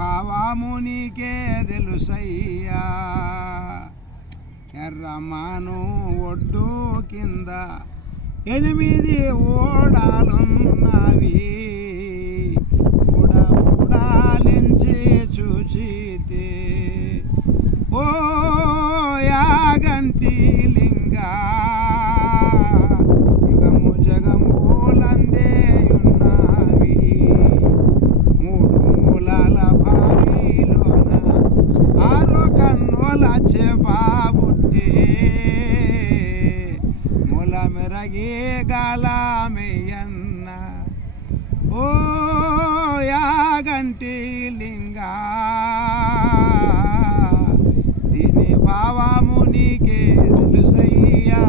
భావమునికే తెలుసయ్యా. ఎర్రమాను ఒడ్డు కింద 8 ఓడాలున్నవి. ఊడాలించి చూచితే ఓ యాగంటి లింగా యుగము జగములందేయున్నవి. 3 మూలాల బావిలోన 6 కన్నుల చెబాబుట్టే. మూల మెరగే గాలమేయన్న ఓ యాగంటి లింగా. దీని భావము నీకే తెలుసయ్యా.